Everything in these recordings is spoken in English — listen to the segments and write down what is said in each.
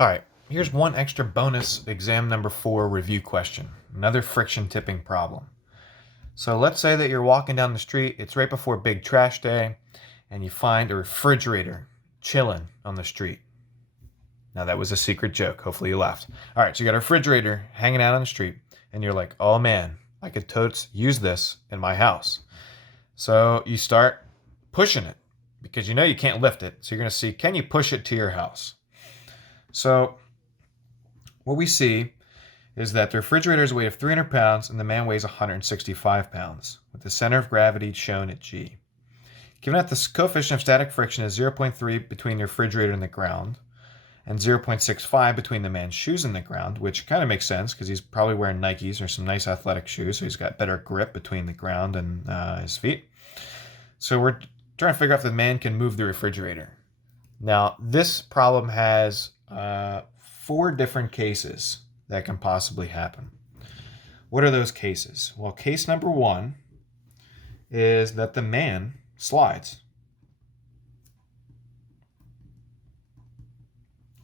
All right, here's one extra bonus exam number 4 review question. Another friction tipping problem. So let's say that you're walking down the street, it's right before big trash day, and you find a refrigerator chilling on the street. Now that was a secret joke. Hopefully you laughed. All right, so you got a refrigerator hanging out on the street, and you're like, oh man, I could totes use this in my house. So you start pushing it because you know you can't lift it. So you're going to see, can you push it to your house? So what we see is that the refrigerator's weight of 300 pounds and the man weighs 165 pounds, with the center of gravity shown at G. Given that the coefficient of static friction is 0.3 between the refrigerator and the ground, and 0.65 between the man's shoes and the ground, which kind of makes sense because he's probably wearing Nikes or some nice athletic shoes, so he's got better grip between the ground and his feet. So we're trying to figure out if the man can move the refrigerator. Now, this problem has 4 different cases that can possibly happen. What are those cases? Well, case number 1 is that the man slides.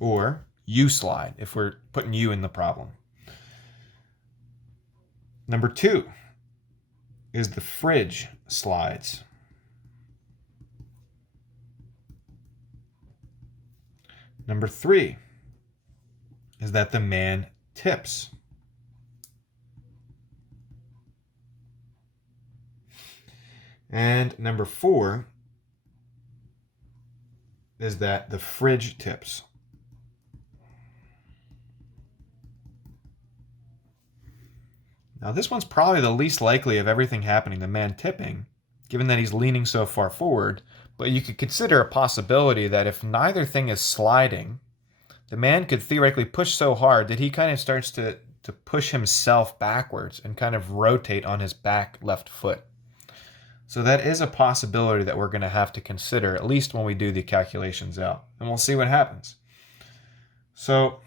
Or you slide, if we're putting you in the problem. Number 2 is the fridge slides. Number 3 is that the man tips. And number 4 is that the fridge tips. Now this one's probably the least likely of everything happening, the man tipping, given that he's leaning so far forward, but you could consider a possibility that if neither thing is sliding, the man could theoretically push so hard that he kind of starts to push himself backwards and kind of rotate on his back left foot. So that is a possibility that we're going to have to consider, at least when we do the calculations out. And we'll see what happens. So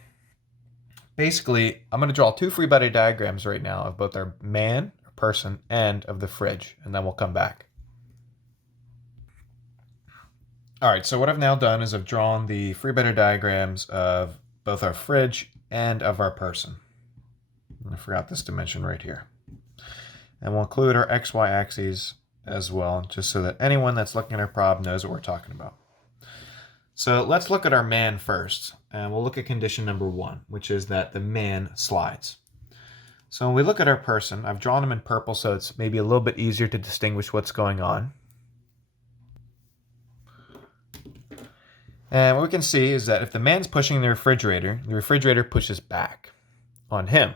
basically, I'm going to draw 2 free body diagrams right now of both our man, our person, and of the fridge. And then we'll come back. All right, so what I've now done is I've drawn the free body diagrams of both our fridge and of our person. I forgot this dimension right here. And we'll include our XY axes as well, just so that anyone that's looking at our problem knows what we're talking about. So let's look at our man first, and we'll look at condition number 1, which is that the man slides. So when we look at our person, I've drawn him in purple so it's maybe a little bit easier to distinguish what's going on. And what we can see is that if the man's pushing the refrigerator pushes back on him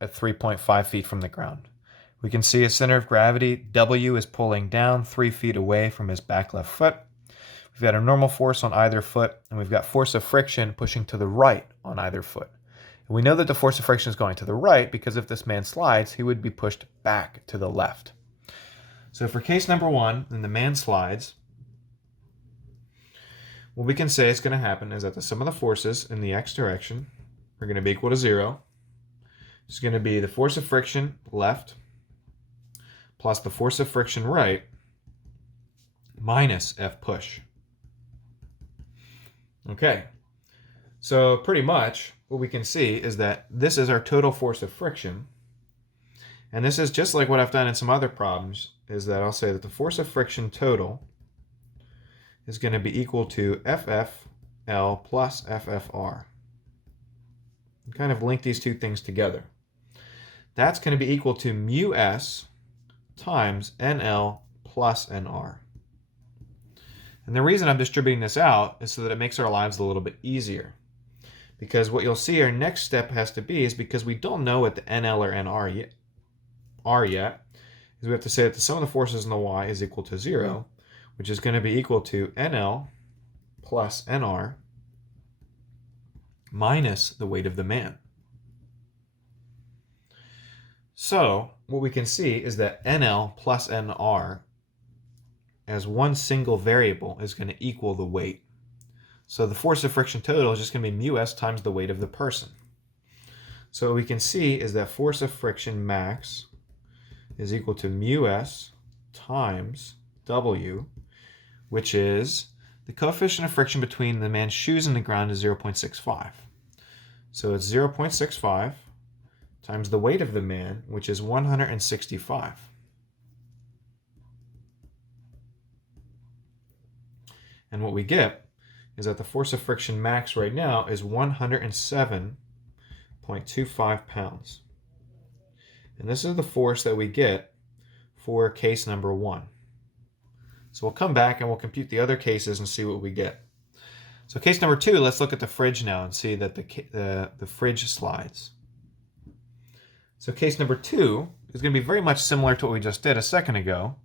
at 3.5 feet from the ground. We can see his center of gravity, W, is pulling down 3 feet away from his back left foot. We've got a normal force on either foot, and we've got force of friction pushing to the right on either foot. And we know that the force of friction is going to the right because if this man slides, he would be pushed back to the left. So for case number 1, then the man slides, what we can say is going to happen is that the sum of the forces in the x direction are going to be equal to 0. It's going to be the force of friction left plus the force of friction right minus F push. Okay, so pretty much what we can see is that this is our total force of friction. And this is just like what I've done in some other problems, is that I'll say that the force of friction total is going to be equal to FFL plus FFR. And kind of link these two things together. That's going to be equal to mu S times NL plus NR. And the reason I'm distributing this out is so that it makes our lives a little bit easier. Because what you'll see our next step has to be is because we don't know what the NL or NR are yet, is we have to say that the sum of the forces in the Y is equal to 0, which is going to be equal to NL plus NR minus the weight of the man. So what we can see is that NL plus NR as one single variable is going to equal the weight. So the force of friction total is just going to be mu S times the weight of the person. So what we can see is that force of friction max is equal to mu S times W, which is the coefficient of friction between the man's shoes and the ground is 0.65. So it's 0.65 times the weight of the man, which is 165. And what we get is that the force of friction max right now is 107.25 pounds. And this is the force that we get for case number 1. So we'll come back and we'll compute the other cases and see what we get. So case number 2, let's look at the fridge now and see that the fridge slides. So case number 2 is going to be very much similar to what we just did a second ago.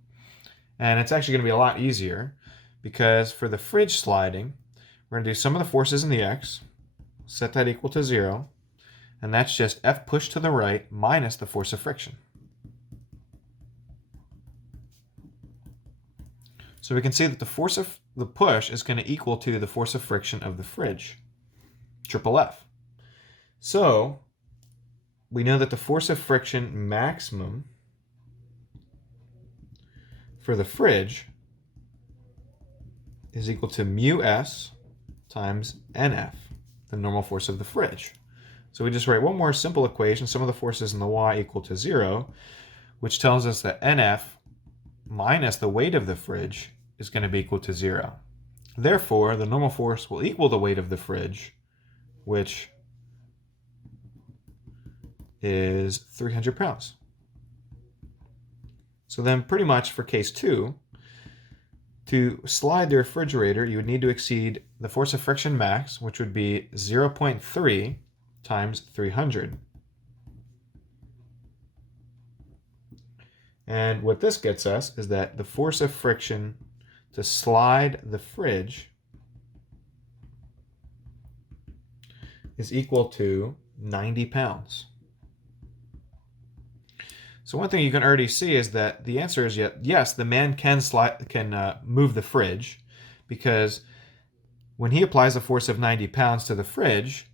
And it's actually going to be a lot easier because for the fridge sliding, we're going to do some of the forces in the x, set that equal to 0, and that's just F pushed to the right minus the force of friction. So we can see that the force of the push is going to equal to the force of friction of the fridge, triple F. So we know that the force of friction maximum for the fridge is equal to mu s times NF, the normal force of the fridge. So we just write one more simple equation, sum of the forces in the y equal to 0, which tells us that NF minus the weight of the fridge is going to be equal to 0. Therefore, the normal force will equal the weight of the fridge, which is 300 pounds. So then pretty much for case 2, to slide the refrigerator, you would need to exceed the force of friction max, which would be 0.3 times 300. And what this gets us is that the force of friction to slide the fridge is equal to 90 pounds. So one thing you can already see is that the answer is yes, the man can move the fridge, because when he applies a force of 90 pounds to the fridge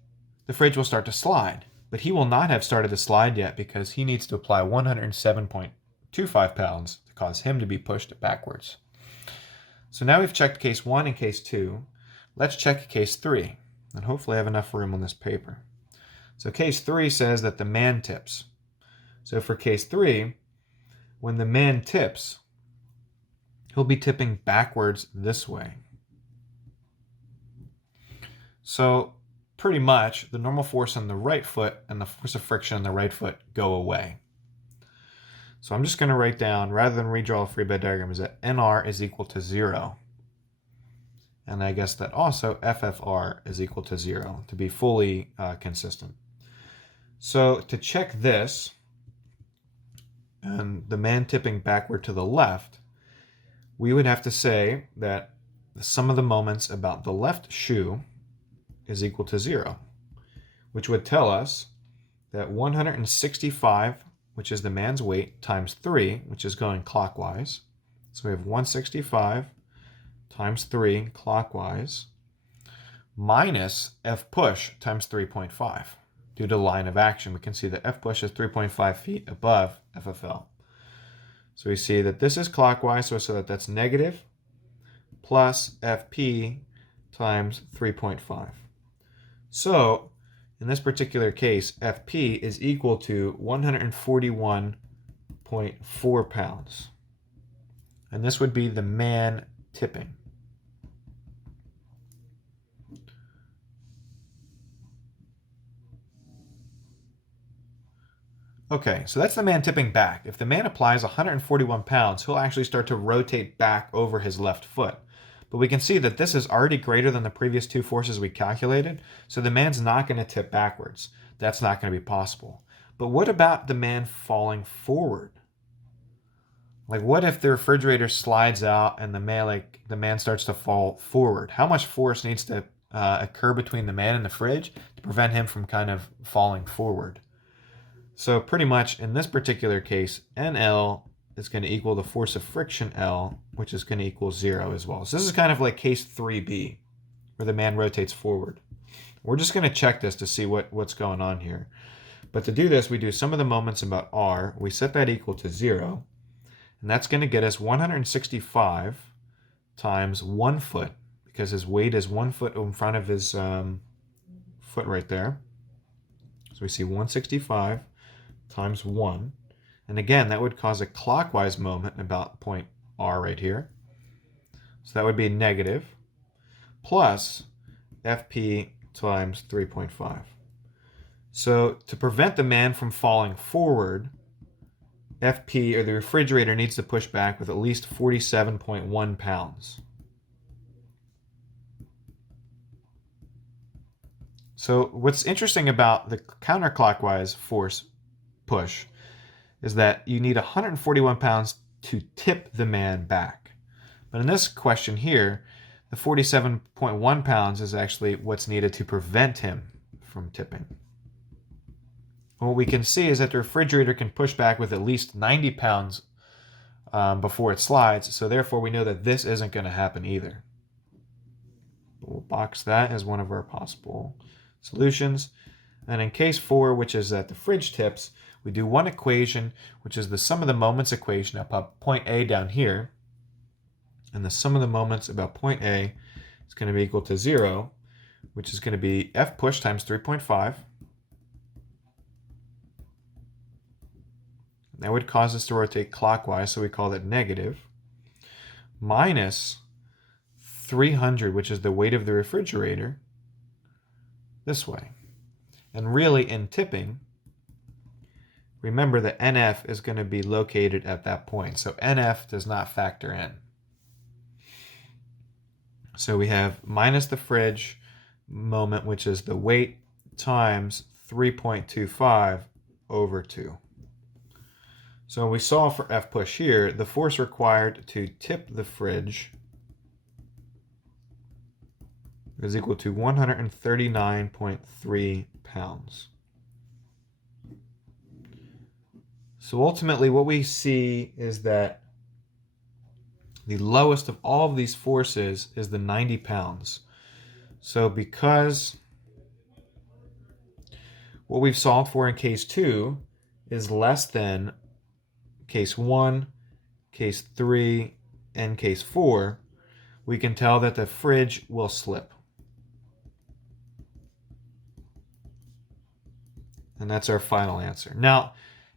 will start to slide. But he will not have started to slide yet because he needs to apply 107.25 pounds to cause him to be pushed backwards. So now we've checked case 1 and case 2. Let's check case 3, and hopefully I have enough room on this paper. So case 3 says that the man tips. So for case 3, when the man tips, he'll be tipping backwards this way. So pretty much the normal force on the right foot and the force of friction on the right foot go away. So I'm just going to write down, rather than redraw a free bed diagram, is that NR is equal to 0. And I guess that also FFR is equal to 0 to be fully consistent. So to check this, and the man tipping backward to the left, we would have to say that the sum of the moments about the left shoe is equal to 0, which would tell us that 165, which is the man's weight, times 3, which is going clockwise. So we have 165 times 3 clockwise, minus F push times 3.5. Due to line of action, we can see that F push is 3.5 feet above FFL. So we see that this is clockwise, so that's negative plus FP times 3.5. So in this particular case, FP is equal to 141.4 pounds. And this would be the man tipping. Okay, so that's the man tipping back. If the man applies 141 pounds, he'll actually start to rotate back over his left foot. But we can see that this is already greater than the previous 2 forces we calculated, so the man's not going to tip backwards. That's not going to be possible. But what about the man falling forward? Like, what if the refrigerator slides out and the man starts to fall forward? How much force needs to occur between the man and the fridge to prevent him from kind of falling forward? So pretty much in this particular case, NL is going to equal the force of friction L, which is going to equal 0 as well. So this is kind of like case 3B, where the man rotates forward. We're just going to check this to see what's going on here. But to do this, we do sum of the moments about R. We set that equal to 0. And that's going to get us 165 times 1 foot, because his weight is 1 foot in front of his foot right there. So we see 165 times 1. And again, that would cause a clockwise moment about point R right here. So that would be negative plus FP times 3.5. So to prevent the man from falling forward, FP, or the refrigerator, needs to push back with at least 47.1 pounds. So what's interesting about the counterclockwise force push is that you need 141 pounds to tip the man back. But in this question here, the 47.1 pounds is actually what's needed to prevent him from tipping. What we can see is that the refrigerator can push back with at least 90 pounds before it slides, so therefore we know that this isn't going to happen either. We'll box that as one of our possible solutions. And in case 4, which is that the fridge tips, we do one equation, which is the sum of the moments equation about point A down here. And the sum of the moments about point A is going to be equal to 0, which is going to be F push times 3.5. That would cause us to rotate clockwise, so we call that negative, minus 300, which is the weight of the refrigerator, this way. And really, in tipping, remember that NF is going to be located at that point. So NF does not factor in. So we have minus the fridge moment, which is the weight, times 3.25 over 2. So we saw for F push here, the force required to tip the fridge is equal to 139.3 pounds. So ultimately what we see is that the lowest of all of these forces is the 90 pounds. So because what we've solved for in case 2 is less than case 1, case 3, and case 4, we can tell that the fridge will slip. And that's our final answer. Now,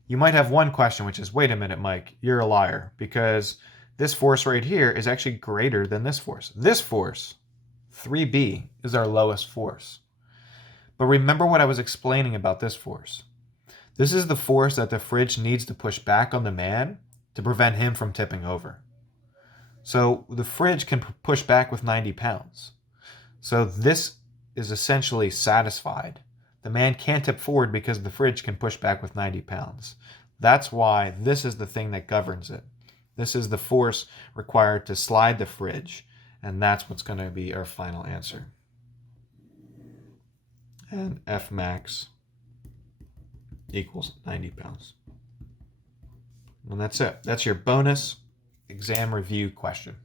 you might have one question, which is, wait a minute, Mike, you're a liar, because this force right here is actually greater than this force. This force, 3B, is our lowest force. But remember what I was explaining about this force. This is the force that the fridge needs to push back on the man to prevent him from tipping over. So the fridge can push back with 90 pounds. So this is essentially satisfied. The man can't tip forward because the fridge can push back with 90 pounds. That's why this is the thing that governs it. This is the force required to slide the fridge, and that's what's going to be our final answer. And F max equals 90 pounds. And that's it. That's your bonus exam review question.